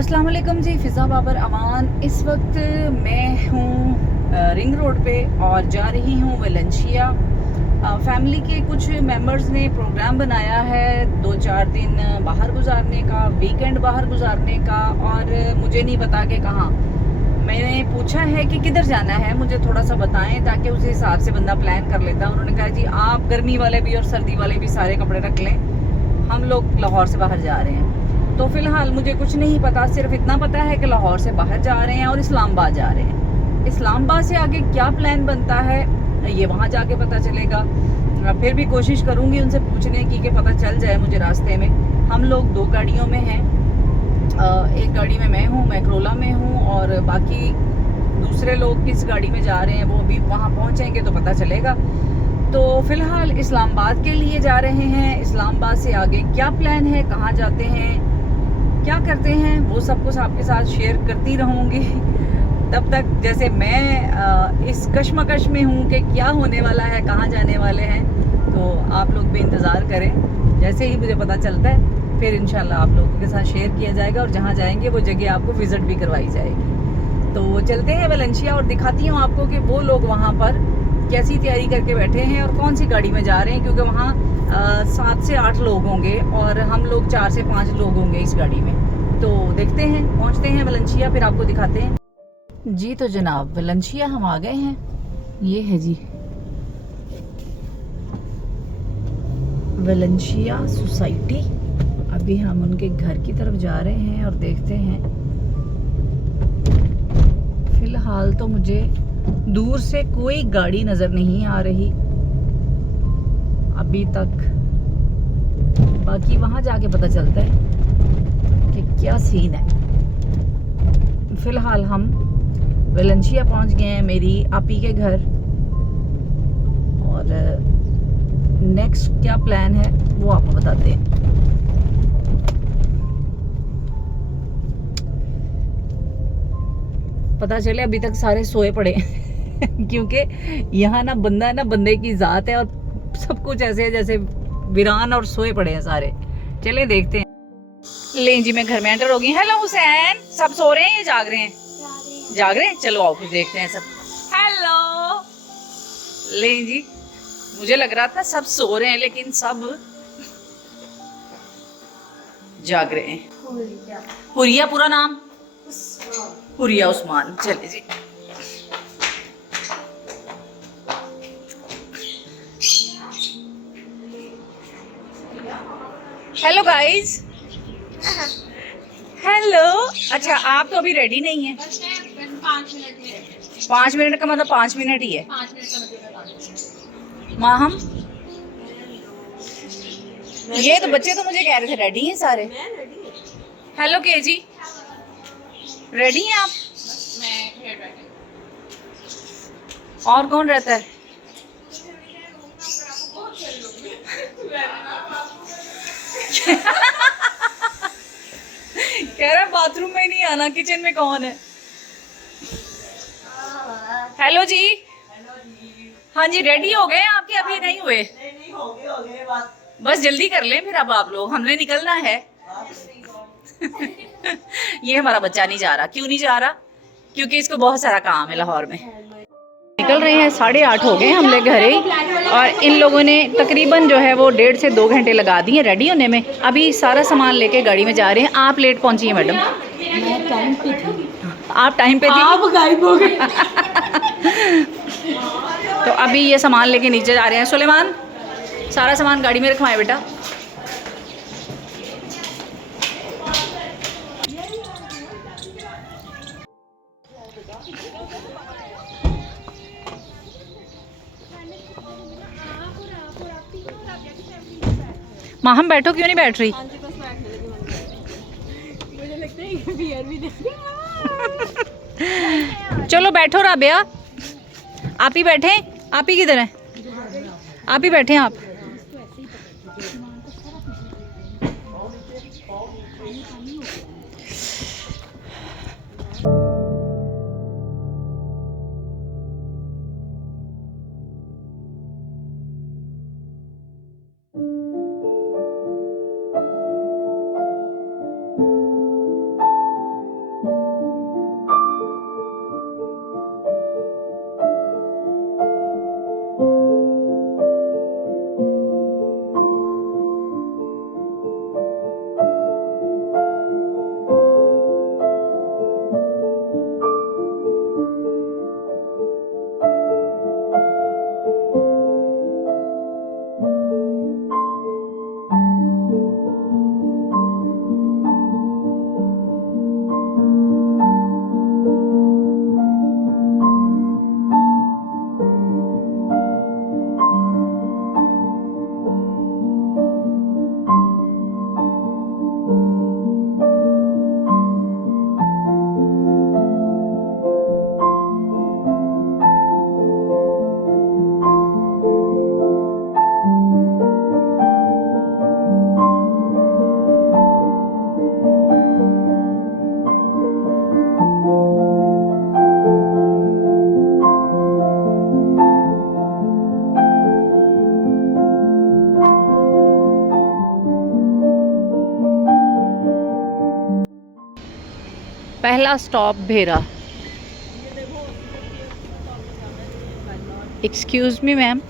अस्सलाम वालेकुम जी, फ़िज़ा बाबर अमान। इस वक्त मैं हूँ रिंग रोड पे और जा रही हूँ वेलेंशिया। फैमिली के कुछ मेंबर्स ने प्रोग्राम बनाया है 2-4 दिन बाहर गुजारने का, वीकेंड बाहर गुजारने का, और मुझे नहीं पता कि कहाँ। मैंने पूछा है कि किधर जाना है, मुझे थोड़ा सा बताएं ताकि उस हिसाब से बंदा प्लान कर लेता। उन्होंने कहा जी आप गर्मी वाले भी और सर्दी वाले भी सारे कपड़े रख लें, हम लोग लाहौर से बाहर जा रहे हैं। तो फिलहाल मुझे कुछ नहीं पता, सिर्फ इतना पता है कि लाहौर से बाहर जा रहे हैं और इस्लामाबाद जा रहे हैं। इस्लामाबाद से आगे क्या प्लान बनता है ये वहाँ जाके पता चलेगा। फिर भी कोशिश करूँगी उनसे पूछने की कि पता चल जाए मुझे रास्ते में। हम लोग 2 गाड़ियों में हैं। एक गाड़ी में मैं हूँ, मैं करोला में हूँ, और बाकी दूसरे लोग किस गाड़ी में जा रहे हैं वो अभी वहाँ पहुँचेंगे तो पता चलेगा। तो फिलहाल इस्लामाबाद के लिए जा रहे हैं। इस्लामाबाद से आगे क्या प्लान है, कहाँ जाते हैं, क्या करते हैं, वो सब कुछ आपके साथ शेयर करती रहूँगी। तब तक जैसे मैं इस कश्मकश में हूँ कि क्या होने वाला है, कहाँ जाने वाले हैं, तो आप लोग भी इंतज़ार करें। जैसे ही मुझे पता चलता है फिर इंशाल्लाह आप लोगों के साथ शेयर किया जाएगा, और जहाँ जाएंगे वो जगह आपको विज़िट भी करवाई जाएगी। तो चलते हैं वेलेंशिया और दिखाती हूँ आपको कि वो लोग वहाँ पर कैसी तैयारी करके बैठे हैं और कौन सी गाड़ी में जा रहे हैं, क्योंकि वहाँ 7 से 8 लोग होंगे और हम लोग 4 से 5 लोग होंगे इस गाड़ी में। तो देखते हैं, पहुँचते हैं वेलेंशिया, फिर आपको दिखाते हैं जी। तो जनाब वेलेंशिया हम आ गए हैं, ये है जी वेलेंशिया सोसाइटी। अभी हम उनके घर की तरफ जा रहे हैं और देखते हैं। फिलहाल तो मुझे दूर से कोई गाड़ी नजर नहीं आ रही अभी तक, बाकी वहां जाके पता चलता है कि क्या सीन है। फिलहाल हम वेलेंशिया पहुंच गए हैं, मेरी आपी के घर, और नेक्स्ट क्या प्लान है वो आपको बताते हैं। पता चले अभी तक सारे सोए पड़े क्योंकि यहाँ ना बंदा ना बंदे की जात है, और सब कुछ ऐसे है जैसे वीरान और सोए पड़े हैं सारे। चले देखते हैं। ले जी मैं घर में एंटर हो गई। हेलो हुसैन, सब सो रहे हैं या जाग रहे हैं? जाग रहे हैं। चलो आओ फिर देखते हैं सब। हेलो। ले जी मुझे लग रहा था सब सो रहे हैं लेकिन सब जाग रहे हैं। हुरिया पूरा नाम? हुरिया उस्मान। चले जी। Hello guys. हेलो। अच्छा आप तो अभी रेडी नहीं है? 5 मिनट का मतलब 5 मिनट ही है। माँ हम ये तो बच्चे तो मुझे कह रहे थे रेडी हैं सारे। हेलो के जी, रेडी हैं आप? और कौन रहता है? कह रहा बाथरूम में नहीं आना, किचन में कौन है? हेलो जी। हाँ जी, रेडी हो गए आपके? अभी नहीं हुए? नहीं, हो गए बस जल्दी कर लें फिर। अब आप लोग, हमने निकलना है। ये हमारा बच्चा नहीं जा रहा। क्यों नहीं जा रहा? क्योंकि इसको बहुत सारा काम है लाहौर में। निकल रहे हैं, 8:30 हो गए हम लोग घरे, और इन लोगों ने तकरीबन जो है वो 1.5 से 2 घंटे लगा दिए रेडी होने में। अभी सारा सामान लेके गाड़ी में जा रहे हैं। आप लेट पहुंची हैं मैडम? मैं टाइम पे थी। आप टाइम पे थी? आप गायब हो गए। तो अभी ये सामान लेके नीचे जा रहे हैं। सुलेमान सारा सामान गाड़ी में रखवाएं बेटा। माँ हम बैठो, क्यों नहीं बैठ रही? मुझे लगता है बियर भी चलो बैठो राबिया। आप ही बैठे? आप ही किधर हैं? आप ही बैठे हैं आप। पहला stop Bhera. Excuse me ma'am.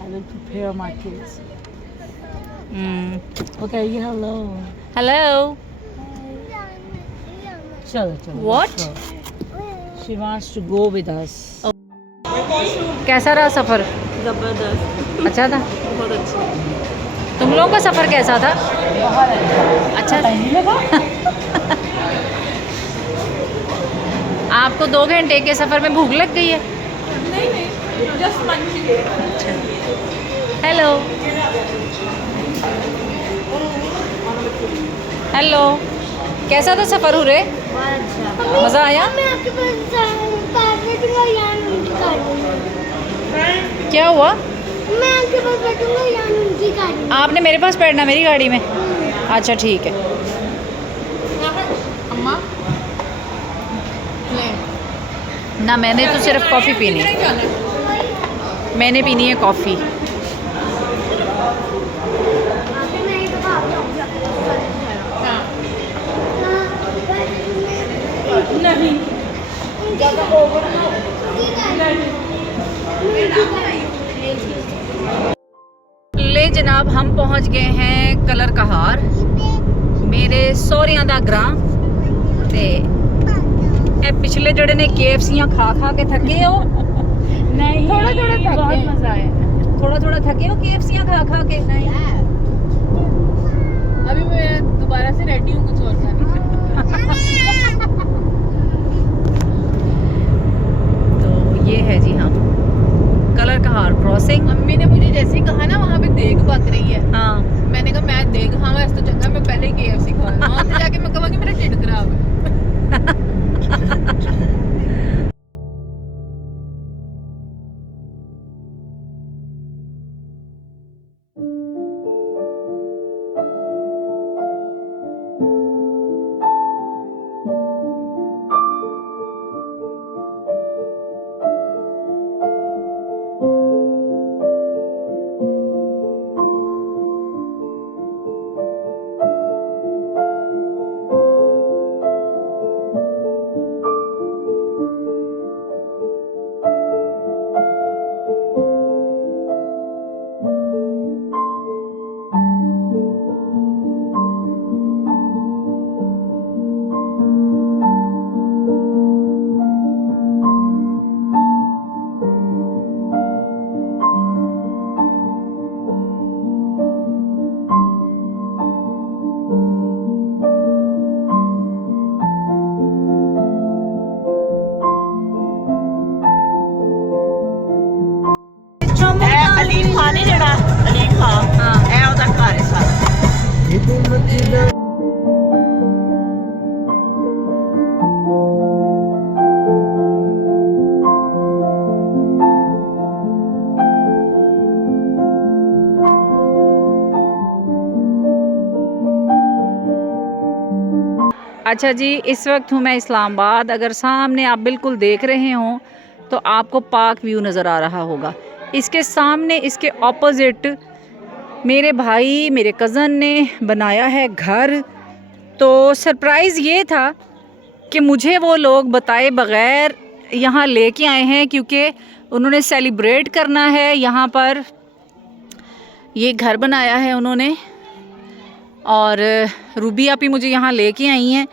I will prepare my kids. Okay, hello. Hello. Chalo, chalo. What? let's go. She wants to go with us. कैसा रहा सफ़र? जबरदस्त, अच्छा था। बहुत अच्छा। तुम लोगों का सफ़र कैसा था? बहुत अच्छा। नहीं लगा? आपको 2 घंटे के सफ़र में भूख लग गई है? नहीं, just munching. हेलो। हेलो। कैसा था सफ़र हुरे? मज़ा आया? क्या हुआ? मैं आपके पास बैठूंगा या उनकी गाड़ी में? आपने मेरे पास बैठना मेरी गाड़ी में? अच्छा ठीक है। अम्मा ले। ना मैंने तो सिर्फ कॉफ़ी पीनी है। मैंने पीनी है कॉफ़ी। मैं तो भाग जाऊंगी आपके पास। नहीं ले जनाब, हम पहुंच गए हैं कलर कहार, मेरे सौरियां दा ग्रां। ते ए पिछले जड़े ने KFCयां खा खा के थके हो? नहीं, थोड़ा थोड़ा थके। बहुत मजा आया। थोड़ा थोड़ा थके हो KFCयां खा खा के? अभी मैं दोबारा से रेडी हूँ कुछ और खाने का। तो ये है जी हम कलर कहार क्रॉसिंग। मम्मी ने मुझे जैसे ही कहा ना वहाँ पे देग पक रही है, हाँ। मैंने कहा मैं देग खाऊंगा इससे चंगा मैं पहले ही KFC खा लूं। वहाँ पे जाके मैं कहूँगी मेरा ढिड खराब है। अलीम खान ही जड़ा अलीम खान हाँ। है ਉਹਦਾ ਘਰ ਹੈ ਸਾਰਾ। अच्छा जी, इस वक्त हूँ मैं इस्लामाबाद। अगर सामने आप बिल्कुल देख रहे हों तो आपको पार्क व्यू नज़र आ रहा होगा। इसके सामने, इसके ऑपोजिट मेरे भाई, मेरे कज़न ने बनाया है घर। तो सरप्राइज़ ये था कि मुझे वो लोग बताए बग़ैर यहाँ लेके आए हैं, क्योंकि उन्होंने सेलिब्रेट करना है यहाँ पर। ये घर बनाया है उन्होंने, और रूबी आपी मुझे यहाँ लेके आई हैं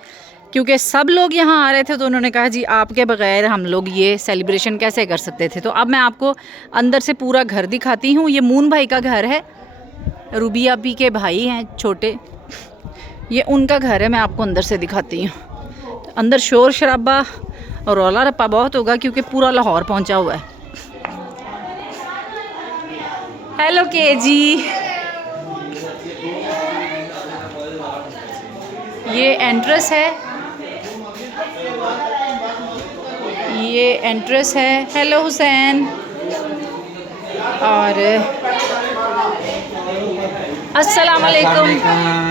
क्योंकि सब लोग यहाँ आ रहे थे। तो उन्होंने कहा जी आपके बग़ैर हम लोग ये सेलिब्रेशन कैसे कर सकते थे। तो अब मैं आपको अंदर से पूरा घर दिखाती हूँ। ये मून भाई का घर है, रूबी आपी के भाई हैं छोटे, ये उनका घर है। मैं आपको अंदर से दिखाती हूँ। अंदर शोर शराबा और रौला रप्पा बहुत होगा क्योंकि पूरा लाहौर पहुँचा हुआ है। Hello KG। ये एंट्रेंस है, ये एंट्रेंस है। हेलो हुसैन। और अस्सलाम वालेकुम।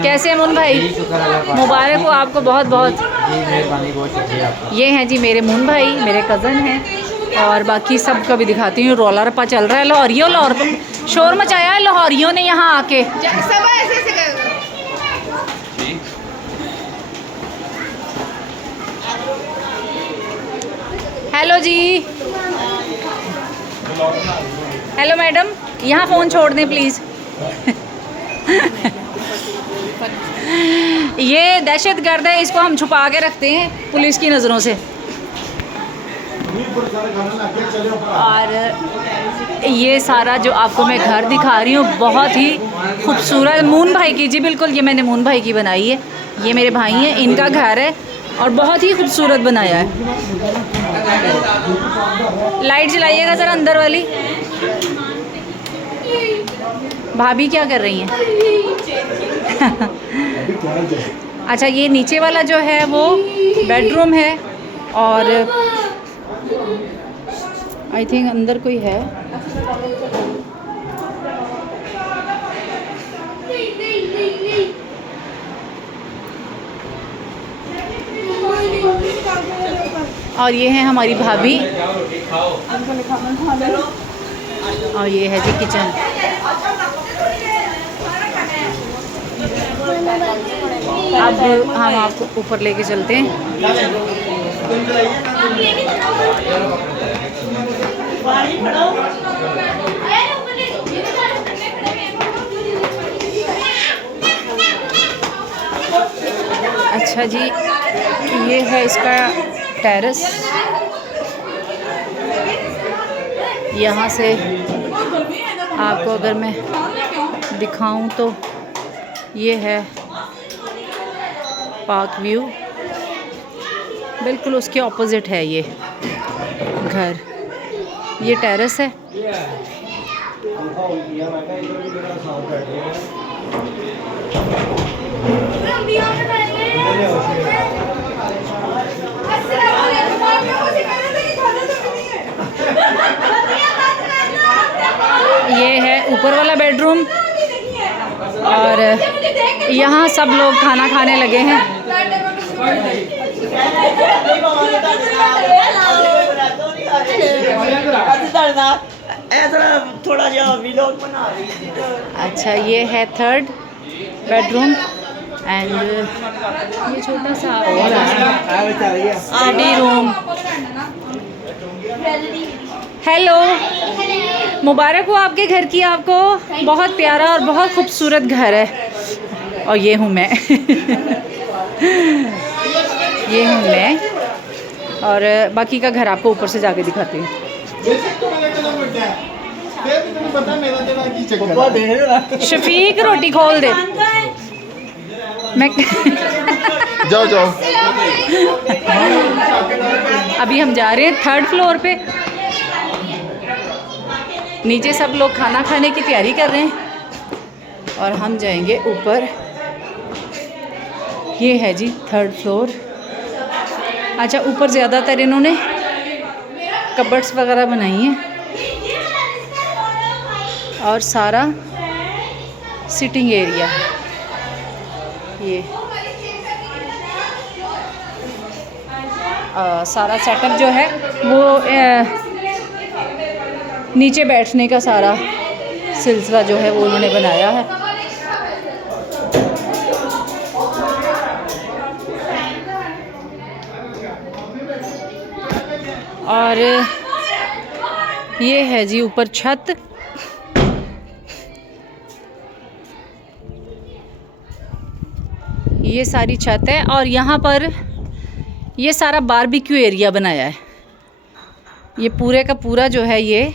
कैसे हैं मुन भाई? मुबारक हो आपको बहुत बहुत। ये हैं जी मेरे मुन भाई, मेरे कज़न हैं। और बाकी सब का भी दिखाती हूँ। रौला रप्पा चल रहा है। लाहौरियों, लाहौर शोर मचाया है लाहौरियों ने यहाँ आके। हेलो जी, हेलो मैडम, यहाँ फ़ोन छोड़ दें प्लीज़। ये दहशतगर्द है, इसको हम छुपा के रखते हैं पुलिस की नज़रों से। और ये सारा जो आपको मैं घर दिखा रही हूँ बहुत ही खूबसूरत, मून भाई की, जी बिल्कुल, ये मैंने मून भाई की बनाई है। ये मेरे भाई हैं, इनका घर है और बहुत ही खूबसूरत बनाया है। लाइट जलाइएगा ज़रा अंदर वाली। भाभी क्या कर रही हैं? अच्छा, ये नीचे वाला जो है वो बेडरूम है और आई थिंक अंदर कोई है। और ये है हमारी भाभी और ये है जी किचन। अब हम आपको ऊपर लेके चलते हैं। अच्छा जी, ये है इसका टेरेस। यहाँ से आपको अगर मैं दिखाऊं तो ये है पार्क व्यू, बिल्कुल उसके ऑपोजिट है ये घर। ये टेरेस है। ये है ऊपर वाला बेडरूम और यहाँ सब लोग खाना खाने लगे हैं। अच्छा, ये है थर्ड बेडरूम एंड ये छोटा सा स्टडी रूम। हेलो, मुबारक हो आपके घर की, आपको बहुत प्यारा और बहुत खूबसूरत घर है। और ये हूँ मैं ये हूँ मैं और बाकी का घर आपको ऊपर से जाके दिखाती हूँ। शफीक रोटी खोल दे। मैं जाओ जाओ। अभी हम जा रहे हैं थर्ड फ्लोर पे। नीचे सब लोग खाना खाने की तैयारी कर रहे हैं और हम जाएंगे ऊपर। ये है जी थर्ड फ्लोर। अच्छा, ऊपर ज़्यादातर इन्होंने कबर्ड्स वगैरह बनाई हैं और सारा सिटिंग एरिया है ये। सारा सेटअप जो है वो नीचे बैठने का सारा सिलसिला जो है वो उन्होंने बनाया है। और ये है जी ऊपर छत। ये सारी छत है और यहाँ पर ये सारा बारबेक्यू एरिया बनाया है। ये पूरे का पूरा जो है ये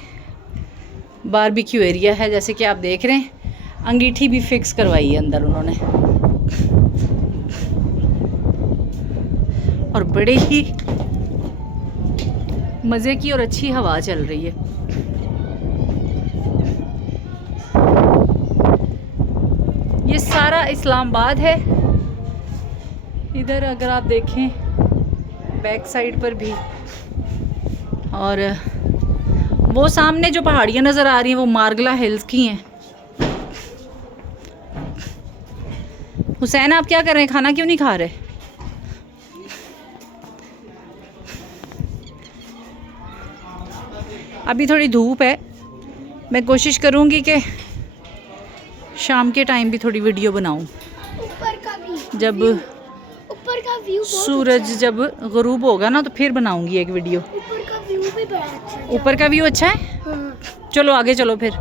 बारबेक्यू एरिया है, जैसे कि आप देख रहे हैं। अंगीठी भी फिक्स करवाई है अंदर उन्होंने और बड़े ही मज़े की और अच्छी हवा चल रही है। ये सारा इस्लामाबाद है। इधर अगर आप देखें बैक साइड पर भी, और वो सामने जो पहाड़ियाँ नज़र आ रही हैं वो मार्गला हिल्स की हैं। हुसैन, आप क्या कर रहे हैं? खाना क्यों नहीं खा रहे? अभी थोड़ी धूप है, मैं कोशिश करूँगी कि शाम के टाइम भी थोड़ी वीडियो बनाऊँ। ऊपर का भी, जब ऊपर का व्यू सूरज जब गुरूब होगा ना तो फिर बनाऊँगी एक वीडियो। ऊपर का भी बड़ा अच्छा है। ऊपर का व्यू अच्छा है? हाँ। चलो आगे चलो फिर।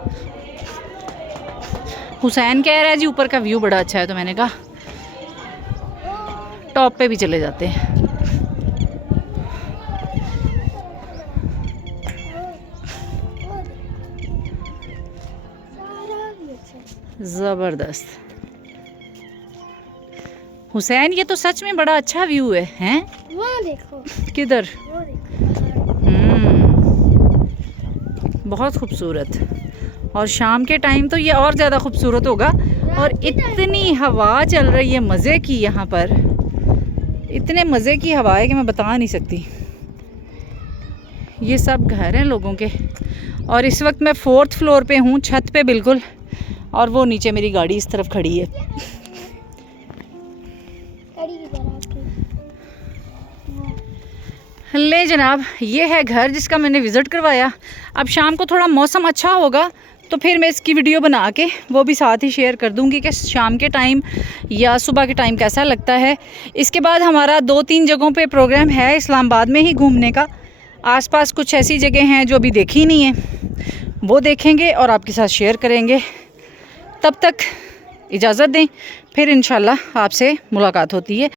हुसैन कह रहा है जी ऊपर का व्यू बड़ा अच्छा है, तो मैंने कहा टॉप पे भी चले जाते हैं। सारा भी अच्छा है। ज़बरदस्त। हुसैन ये तो सच में बड़ा अच्छा व्यू है, हैं? वहाँ देखो, किधर? वो देखो। बहुत खूबसूरत। और शाम के टाइम तो ये और ज़्यादा खूबसूरत होगा। और इतनी हवा चल रही है मज़े की यहाँ पर, इतने मज़े की हवा है कि मैं बता नहीं सकती। ये सब घर हैं लोगों के। और इस वक्त मैं 4th फ्लोर पे हूँ, छत पे बिल्कुल। और वो नीचे मेरी गाड़ी इस तरफ खड़ी है। कड़ी की तरह की। ले जनाब, ये है घर जिसका मैंने विज़िट करवाया। अब शाम को थोड़ा मौसम अच्छा होगा तो फिर मैं इसकी वीडियो बना के वो भी साथ ही शेयर कर दूंगी कि शाम के टाइम या सुबह के टाइम कैसा लगता है। इसके बाद हमारा 2-3 जगहों पे प्रोग्राम है इस्लामाबाद में ही घूमने का। आसपास कुछ ऐसी जगह हैं जो अभी देखी नहीं है, वो देखेंगे और आपके साथ शेयर करेंगे। तब तक इजाज़त दें, फिर इंशाल्लाह आपसे मुलाकात होती है।